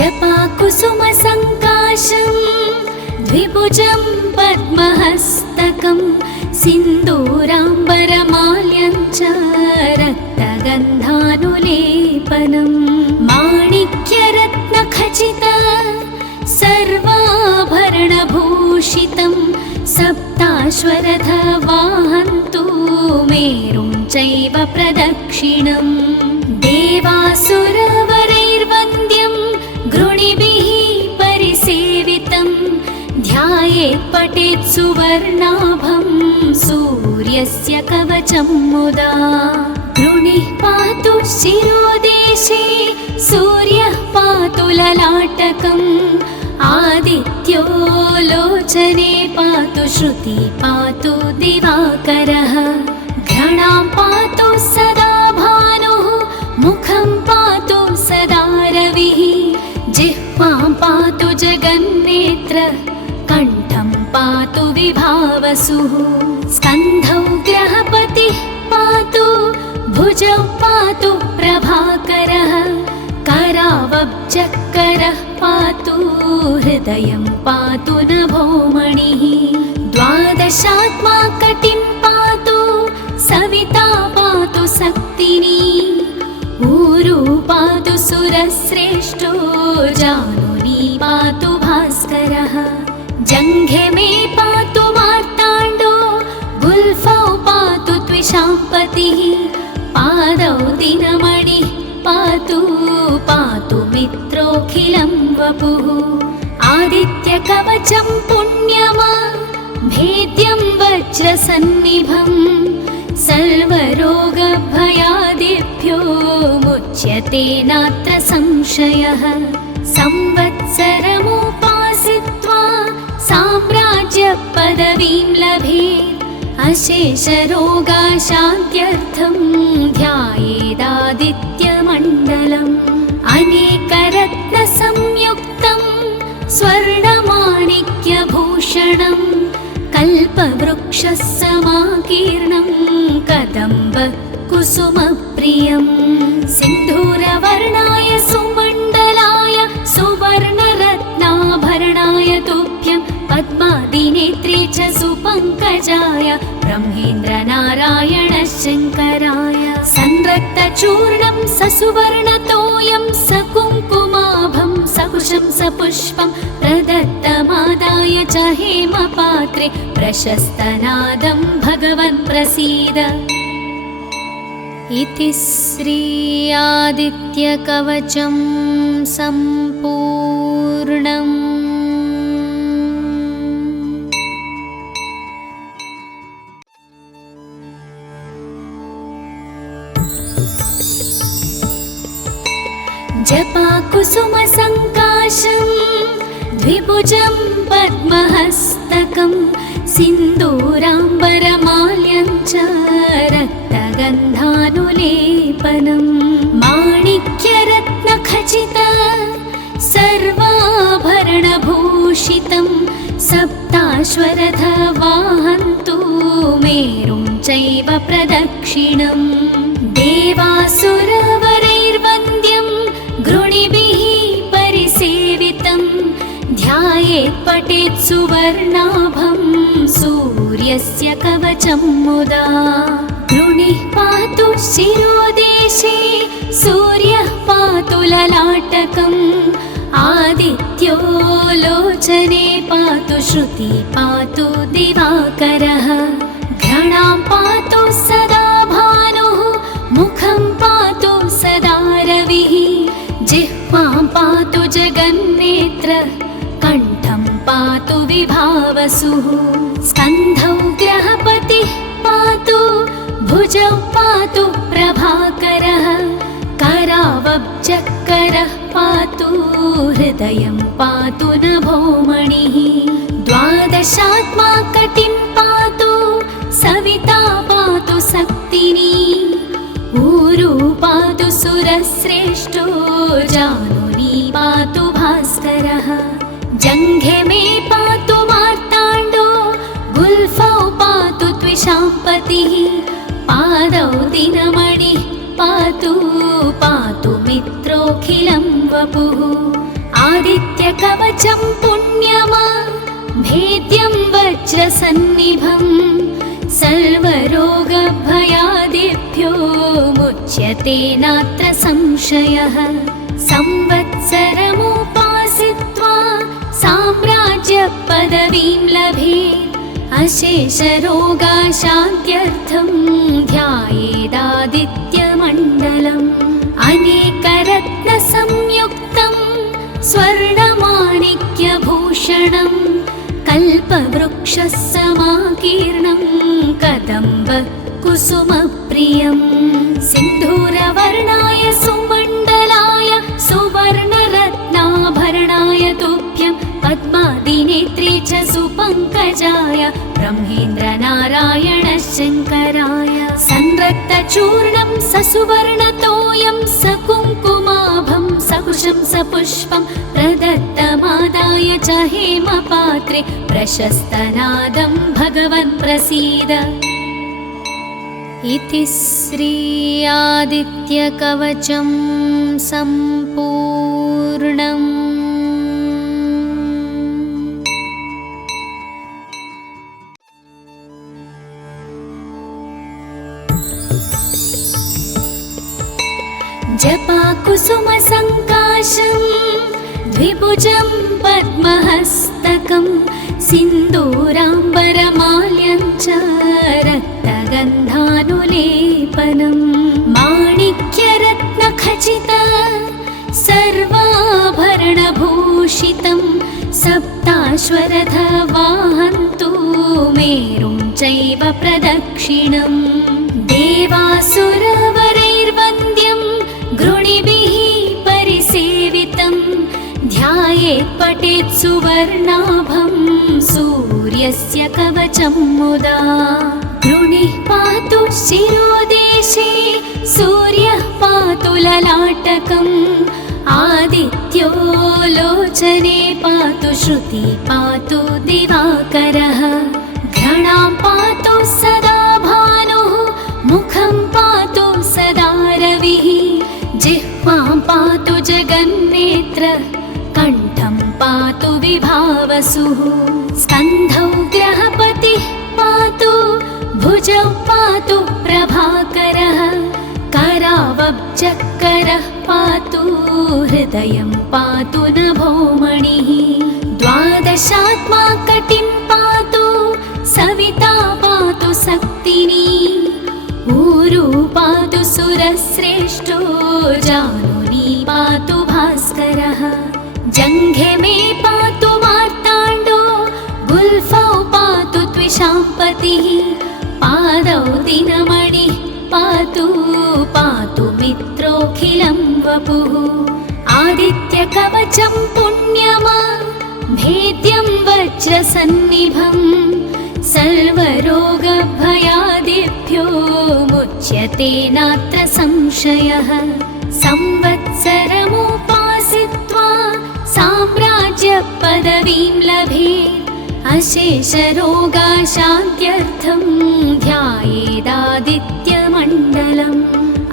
जपाकुसुमसङ्काशं द्विभुजं पद्महस्तकं सिन्दूराम्बरमाल्यं च रक्तगन्धानुलेपनं माणिक्यरत्नखचित सर्वाभरणभूषितं सप्ताश्वरथवाहन्तु मेरुं चैव प्रदक्षिणम् देवासुरवरैर्वन्द्यं गृणिभिः परिसेवितं ध्यायेत् पठेत् सुवर्णाभं सूर्यस्य कवचं मुदा गृणिः पातु शिरोदेशे सूर्यः पातु ललाटकम् आदित्यो लोचने पातु श्रुति पातु दिवाकरः घ्राणां पातु सदा भानुः मुखं पातु सदा रविः जिह्वां पातु जगन्नेत्र कण्ठं पातु विभावसुः स्कन्धौ ग्रहपतिः पातु भुजौ पातु प्रभाकरः करावब्जकरः पातु हृदयं पातु नभोमणिः द्वादशात्मा कटिं पातु सविता पातु सक्तिनी ऊरू पातु सुरश्रेष्ठो जानुनी पातु भास्करः जङ्घे मे पातु मार्ताण्डो गुल्फौ पातु त्विषाम्पतिः पादौ दिनमणिः पातु पातु मित्रोऽखिलं वपुः आदित्यकवचं पुण्यमा भेद्यं वज्रसन्निभं सर्वरोगभयादिभ्यो मुच्यते नात्र संशयः संवत्सरमुपासित्वा साम्राज्यपदवीं लभेत् अशेषरोगाशान्त्यर्थं ध्यायेदादित्यमण्डलम् अनेकरत्नसंयुक्तं स्वर्णमाणिक्यभूषणं कल्पवृक्षसमाकीर्णं कदम्बकुसुमप्रियं सिन्धूरवर्णाय सुमण्डलाय सुवर्णरत्नाभरणाय तुभ्यं पद्मादिनेत्रे च सुपङ्कजाय ब्रह्मेन्द्रनारायण शङ्कराय संरक्तचूर्णं ससुवर्णतोयं सकुङ्कुमाभं सकुशं सपुष्पं प्रदत्तमादाय च हेमपात्रे प्रशस्तनादं भगवन् प्रसीद इति श्री आदित्यकवचं सम्पूर्णम्। जपाकुसुमसङ्काशं द्विभुजं पद्महस्तकं सिन्दूराम्बरमाल्यं च रक्तगन्धानुलेपनं माणिक्यरत्नखचित सर्वाभरणभूषितं सप्ताश्वरथवाहन्तु मेरुं चैव प्रदक्षिणम् देवासुरवरैर्वन्द्यं गृणिभिः परिसेवितं ध्यायेत् पठेत् सुवर्णाभं सूर्यस्य कवचं मुदा गृणिः पातु शिरोदेशे सूर्यः पातु ललाटकम् आदित्यो लोचने पातु श्रुति पातु दिवाकरः घ्राणां पातु सदा भानुः मुखं पातु सदा रविः जिह्वां पातु जगन्नेत्र कण्ठं पातु विभावसुः स्कन्धौ ग्रहपतिः पातु भुजौ पातु प्रभाकरः करावब्जकरः पातु हृदयं पातु नभोमणिः द्वादशात्मा कटिं पातु सविता पातु सक्तिनी ऊरू पातु सुरश्रेष्ठो जानुनी पातु भास्करः जङ्घे मे पातु मार्ताण्डो गुल्फौ पातु त्विषाम्पतिः पादौ दिनमणिः पातु पातु मित्रोऽखिलं वपुः आदित्यकवचं पुण्यमा भेद्यं वज्रसन्निभं सर्वरोगभयादिभ्यो मुच्यते नात्र संशयः। संवत्सरमुपासित्वा साम्राज्यपदवीं लभेत् अशेषरोगाशान्त्यर्थं ध्यायेदादित्यमण्डलम्। अनेकरत्नसंयुक्तं स्वर्णमाणिक्यभूषणं कल्पवृक्षसमाकीर्णं कदम्बकुसुमप्रियं सिन्धूरवर्णाय सुमण्डलाय सुवर्णरत्नाभरणाय तुभ्यं पद्मादिनेत्रे च सुपङ्कजाय ब्रह्मेन्द्रनारायण शङ्कराय संरक्तचूर्णं ससुवर्णतोयं सकुङ्कुमाभं सकुशं सपुष्पं प्रदत्तमादाय च हेमपात्रे प्रशस्तनादं भगवन् प्रसीद। इति श्री आदित्यकवचं सम्पूर्णम्। जपाकुसुमसङ्काशं द्विभुजं पद्महस्तकं सिन्दूराम्बरमाल्यं च रक्तगन्धानुलेपनं माणिक्यरत्नखचित सर्वाभरणभूषितं सप्ताश्वरथवाहन्तु मेरुं चैव प्रदक्षिणं देवासुरवरैर्वन्द्यं गृणिभिः परिसेवितं ध्यायेत् पठेत् सुवर्णाभं सूर्यस्य कवचं मुदा। गृणिः पातु शिरोदेशे सूर्यः पातु ललाटकम् आदित्यो लोचने पातु श्रुति पातु दिवाकरः घ्राणां पातु सदा भानुः मुखं पातु सदा रविः जिह्वां पातु जगन्नेत्र कण्ठं पातु विभावसुः स्कन्धौ ग्रहपतिः पातु भुजौ पातु प्रभाकरः करावब्जकरः पातु हृदयं पातु नभोमणिः द्वादशात्मा कटिं पातु सविता पातु शक्तिनी ऊरु पातु सुरश्रेष्ठो जानुनी पातु भास्करः जङ्घे मे पातु मार्ताण्डो गुल्फौ पातु त्विषाम्पतिः पादौ दिनमणिः पातु पातु मित्रोऽखिलं वपुः आदित्यकवचं पुण्यमा भेद्यं वज्रसन्निभं सर्वरोगभयादिभ्यो मुच्यते नात्र संशयः संवत्सरमुपासित्वा साम्राज्यपदवीं लभेत् अशेषरोगाशान्त्यर्थं ध्यायेदादित्यमण्डलम्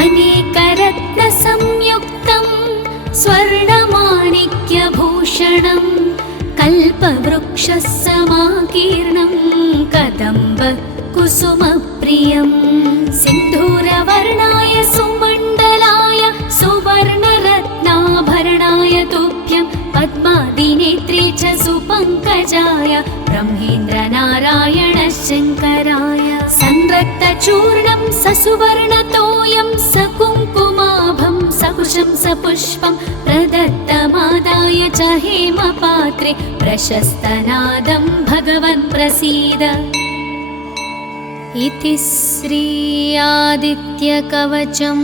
अनेकरत्नसंयुक्तं स्वर्णमाणिक्यभूषणं कल्पवृक्षसमाकीर्णं कदम्बकुसुमप्रियं सिन्धूरवर्णाय सुमण्डलाय सुवर्णरत्नाभरणाय तुभ्यं पद्मादिनेत्रे च सुपङ्कजाय ब्रह्मेन्द्रनारायण शङ्कराय संरक्तचूर्णं ससुवर्णतोयं सकुङ्कुमाभं सकुशं सपुष्पं प्रदत्तमादाय च हेमपात्रे प्रशस्तनादं भगवन् प्रसीद। इति श्री आदित्यकवचं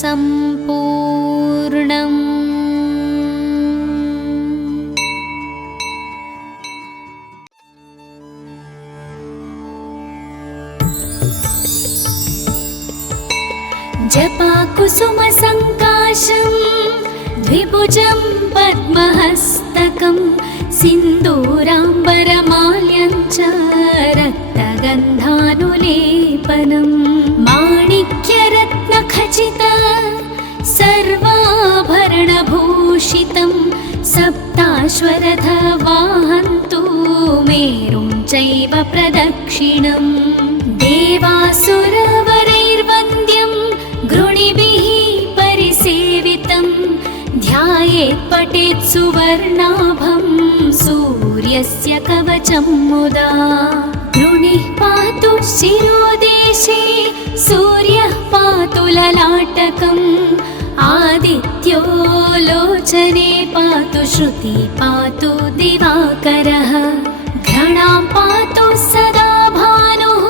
सम्पूर्णम्। जपाकुसुमसङ्काशं द्विभुजं पद्महस्तकं सिन्दूराम्बरमाल्यं च रक्तगन्धानुलेपनं माणिक्यरत्नखचित सर्वाभरणभूषितं सुवर्णाभं सूर्यस्य कवचं मुदा गृणिः पातु शिरोदेशे सूर्यः पातु ललाटकम् आदित्यो लोचने पातु श्रुति पातु दिवाकरः घ्राणां पातु सदा भानुः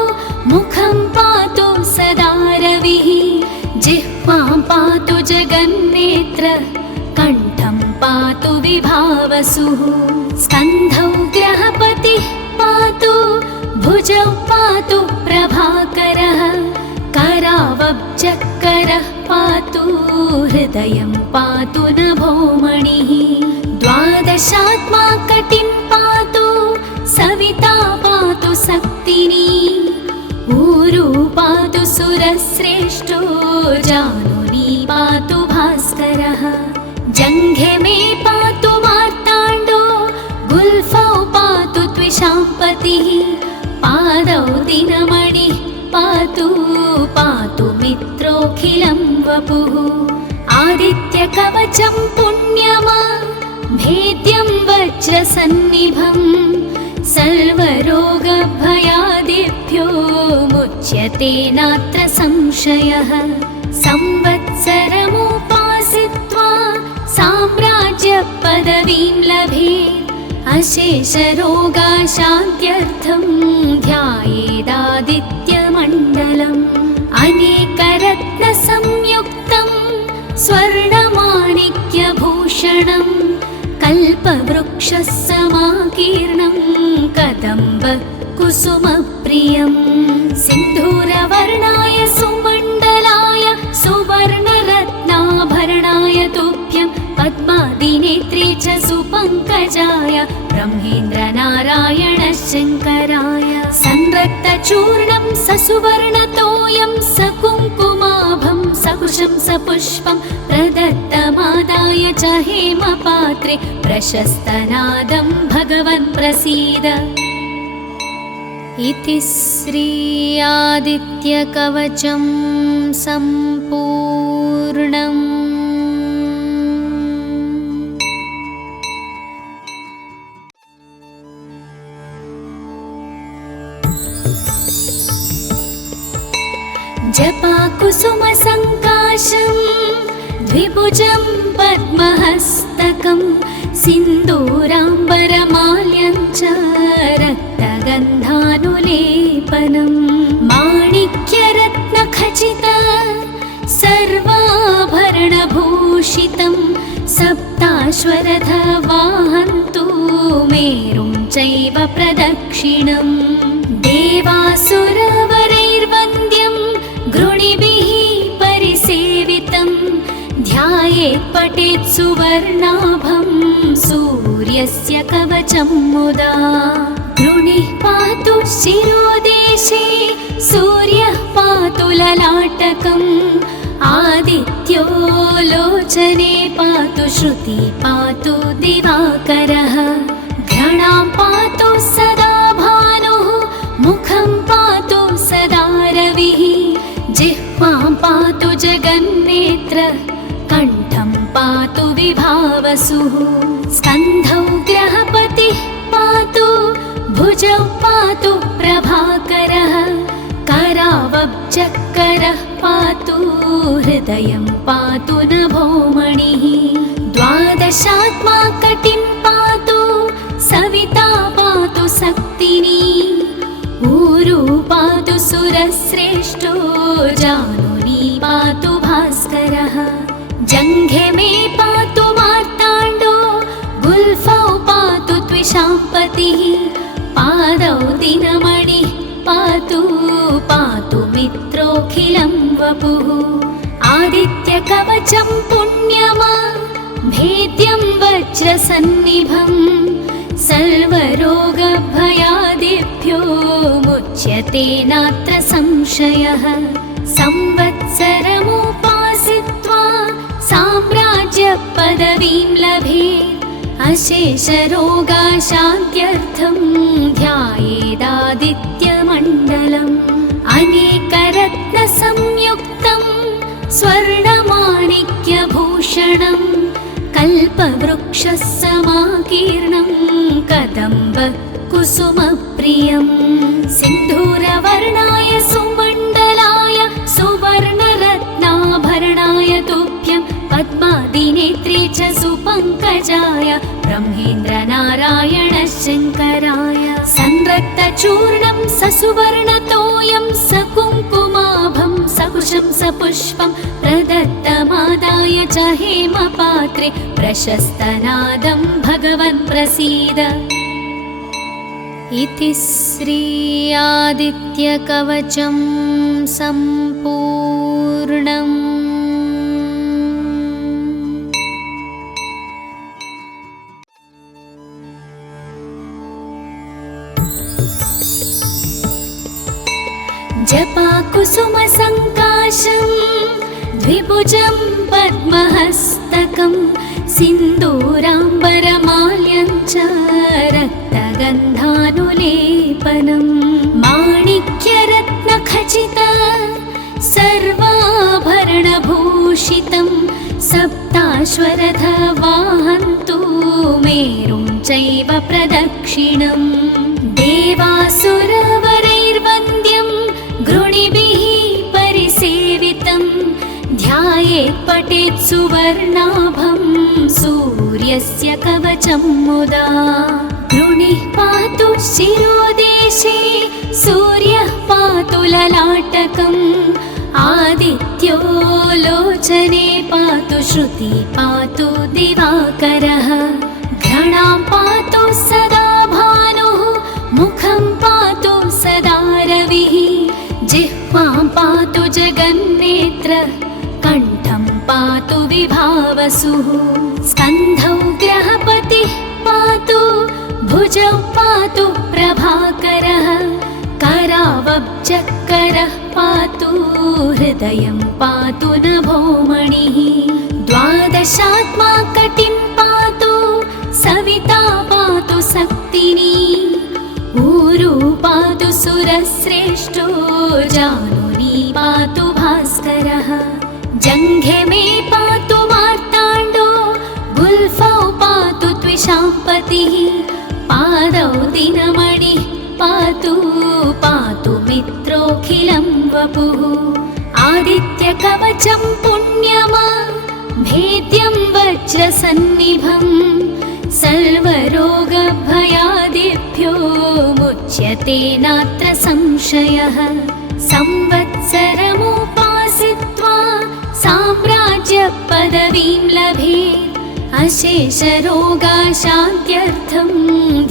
मुखं पातु सदा रविः जिह्वां पातु जगन्नेत्र कण्ठं पातु विभावसुः स्कन्धौ ग्रहपतिः पातु भुजौ पातु प्रभाकरः करावब्जकरः पातु हृदयं पातु नभोमणिः द्वादशात्मा कटिं पातु सविता पातु सक्तिनी ऊरू पातु सुरश्रेष्ठो जानुनी पातु भास्करः जङ्घे मे पातु मार्ताण्डो गुल्फौ पातु त्विषाम्पतिः पादौ दिनमणिः पातु पातु मित्रोऽखिलं वपुः आदित्यकवचं पुण्यमा भेद्यं वज्रसन्निभं सर्वरोगभयादिभ्यो मुच्यते नात्र संशयः संवत्सरमुपासित्वा साम्राज्यपदवीं लभेत् अशेषरोगाशान्त्यर्थं ध्यायेदादित्यमण्डलम् अनेकरत्नसंयुक्तं स्वर्णमाणिक्यभूषणं कल्पवृक्षसमाकीर्णं कदम्बकुसुमप्रियं सिन्धूरवर्णाय सुमण्डलाय सुवर्णरत्नाभरणाय तुभ्यं पद्मादिनेत्रे च सुपङ्कजाय ब्रह्मेन्द्रनारायण शङ्कराय संरक्तचूर्णं ससुवर्णतोयं सकुङ्कुमाभं सकुशं सपुष्पं प्रदत्तमादाय च हेमपात्रे प्रशस्तनादं भगवन् प्रसीद इति श्री आदित्यकवचं सम्पूर्णम्। जपाकुसुमसङ्काशं द्विभुजं पद्महस्तकं सिन्दूराम्बरमाल्यं च रक्तगन्धानुलेपनं माणिक्यरत्नखचित सर्वाभरणभूषितं सप्ताश्वरथवाहन्तु मेरुं चैव प्रदक्षिणम् देवासुरवरैर्वन्द्यं गृणिभिः परिसेवितं ध्यायेत् पठेत् सुवर्णाभं सूर्यस्य कवचं मुदा गृणिः पातु शिरोदेशे सूर्यः पातु ललाटकम् आदित्यो लोचने पातु श्रुति पातु दिवाकरः घ्राणां पातु सदा भानुः मुखं पातु सदा रविः जिह्वां पातु जगन्नेत्र कण्ठं पातु विभावसुः स्कन्धौ ग्रहपतिः पातु भुजौ पातु प्रभाकरः करावब्जकरः पातु हृदयं पातु नभोमणिः द्वादशात्मा कटिं पातु सविता पातु सक्तिनी ऊरू पातु सुरश्रेष्ठो जानुनी पातु भास्करः जङ्घे मे पातु मार्ताण्डो गुल्फौ पातु त्विषाम्पतिः पादौ दिनमणिः पातु पातु मित्रोऽखिलं वपुः आदित्यकवचं पुण्यमा भेद्यं वज्रसन्निभं सर्वरोगभयादिभ्यो मुच्यते नात्र संशयः संवत्सरमुपासित्वा साम्राज्यपदवीं लभेत् अशेषरोगाशान्त्यर्थं ध्यायेदादित्यमण्डलम् अनेकरत्नसंयुक्तं स्वर्णमाणिक्यभूषणं कल्पवृक्षः समाकीर्णं कदम्ब कुसुमप्रियं सिन्धूरवर्णाय सुमण्डलाय सुवर्णरत्नाभरणाय तुभ्यं पद्मादिनेत्रे च सुपङ्कजाय ब्रह्मेन्द्रनारायण शङ्कराय संरक्तचूर्णं ससुवर्णतोयं सकुङ्कुमाभं सकुशं सपुष्पं प्रदत्तमादाय च हेमपात्रे प्रशस्तनादं भगवन् प्रसीद। इति श्री आदित्यकवचं सम्पूर्णम्। जपाकुसुमसङ्काशं द्विभुजं पद्महस्तकं सिन्दूराम्बरमाल्यं च रक्तगन्धानुलेपनं माणिक्यरत्नखचित सर्वाभरणभूषितं सप्ताश्वरथवाहन्तु मेरुं चैव प्रदक्षिणं देवासुरवरैर्वन्द्यं गृणिभिः परिसेवितं ध्यायेत् पठेत् सुवर्णाभं सूर्यस्य कवचं मुदा गृणिः पातु शिरोदेशे सूर्यः पातु ललाटकम् आदित्यो लोचने पातु श्रुति पातु दिवाकरः घ्राणां पातु सदा भानुः मुखं पातु सदा रविः जिह्वां पातु जगन्नेत्र कण्ठं पातु विभावसुः स्कन्धौ ग्रहपतिः पातु भुजौ पातु प्रभाकरः करावब्जकरः पातु हृदयं पातु नभोमणिः द्वादशात्मा कटिं पातु सविता पातु शक्तिनी ऊरू पातु सुरश्रेष्ठो जानुनी पातु भास्करः जङ्घे मे पातु मार्ताण्डो गुल्फौ पातु त्विषाम्पतिः पादौ दिनमणिः पातु पातु मित्रोऽखिलं वपुः आदित्यकवचं पुण्यमा भेद्यं वज्रसन्निभं सर्वरोगभयादिभ्यो मुच्यते नात्र संशयः संवत्सरमुपासित्वा साम्राज्यपदवीं लभेत् अशेषरोगाशान्त्यर्थं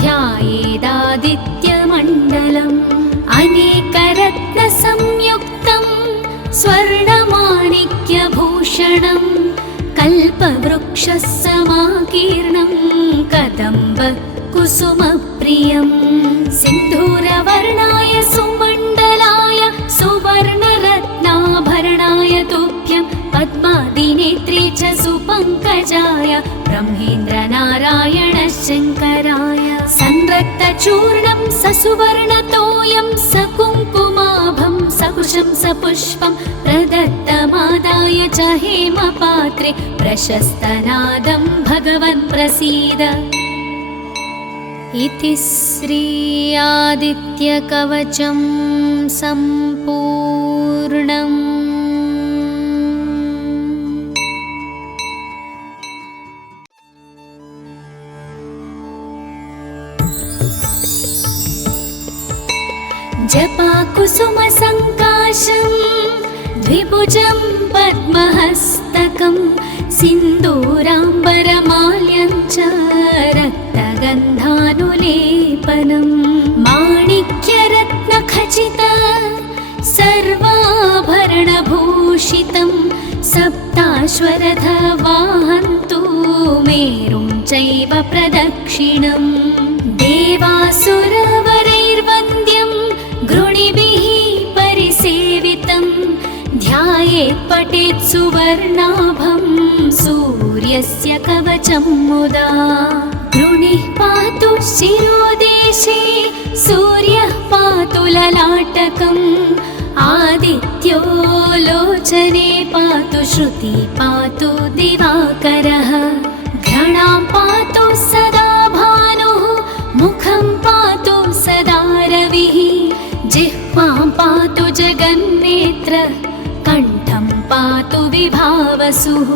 ध्यायेदादित्यमण्डलम् अनेकरत्नसंयुक्तं स्वर्णमाणिक्यभूषणं कल्पवृक्षः समाकीर्णं कदम्ब कुसुमप्रियं सिन्धूरवर्णाय सुमण्डलाय सुवर्णरत्नाभरणाय तुभ्यं पद्मादिनेत्रे च सुपङ्कजाय ब्रह्मेन्द्रनारायण शङ्कराय संरक्तचूर्णं ससुवर्णतोयं सकुङ्कुमाभं सकुशं सपुष्पं प्रदत्तमादाय च हेमपात्रे प्रशस्तनादं भगवन् प्रसीद। इति श्री आदित्यकवचं सम्पूर्णम्। जपाकुसुमसङ्काशं द्विभुजं पद्महस्तकं सिन्दूराम्बरमाल्यं च रक्तगन्धानुलेपनं माणिक्यरत्नखचित सर्वाभरणभूषितं सप्ताश्वरथवाहन्तु मेरुं चैव प्रदक्षिणं देवासुरवरैर्वन्द्यं गृणिभिः परिसेवितं ध्यायेत् पठेत् सुवर्णाभं सूर्यस्य कवचं मुदा गृणिः पातु शिरोदेशे सूर्यः पातु ललाटकम् आदित्यो लोचने पातु श्रुति पातु दिवाकरः कण्ठं पातु विभावसुः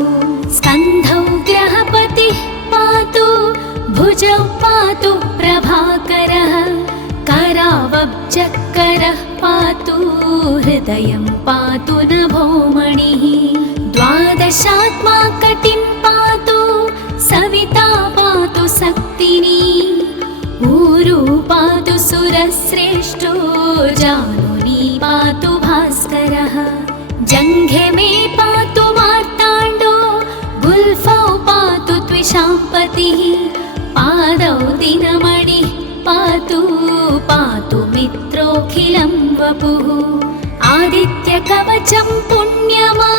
स्कन्धौ ग्रहपतिः पातु भुजौ पातु प्रभाकरः करावब्जकरः पातु हृदयं पातु नभोमणिः द्वादशात्मा कटिं पातु सविता पातु शक्तिनी ऊरू पातु सुरश्रेष्ठो जानुनी पातु भास्करः जङ्घे मे पातु मार्ताण्डो गुल्फौ पातु त्विषाम्पतिः पादौ दिनमणिः पातु पातु मित्रोऽखिलं वपुः आदित्यकवचं पुण्यमा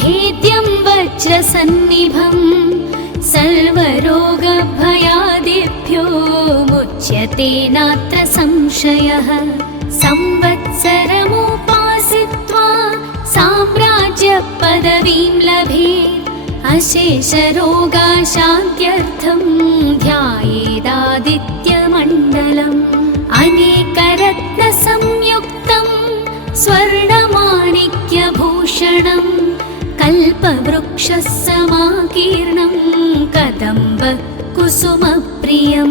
भेद्यं वज्रसन्निभं सर्वरोगभयादिभ्यो मुच्यते नात्र संशयः संवत्सरमुपासित्वा साम्राज्यपदवीं लभेत् अशेषरोगाशान्त्यर्थं ध्यायेदादित्यमण्डलम् अनेकरत्नसंयुक्तं स्वर्णमाणिक्यभूषणं कल्पवृक्षसमाकीर्णं कदम्बकुसुमप्रियं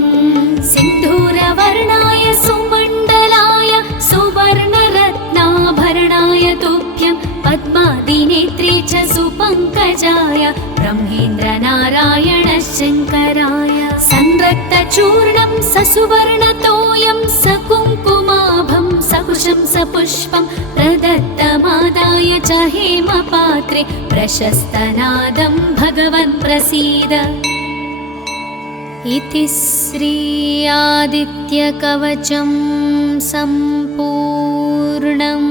सिन्धूरवर्णाय सुमण्डलाय सुवर्णरत्नाभरणाय तुभ्यं पद्मादिनेत्रे च सुपङ्कजाय ब्रह्मेन्द्रनारायण शङ्कराय संरक्तचूर्णं ससुवर्णतोयं सकुङ्कुमाभं सकुशं सपुष्पं प्रदत्तमादाय च हेमपात्रे प्रशस्तनादं भगवन् प्रसीद इति श्री आदित्यकवचं सम्पूर्णम्।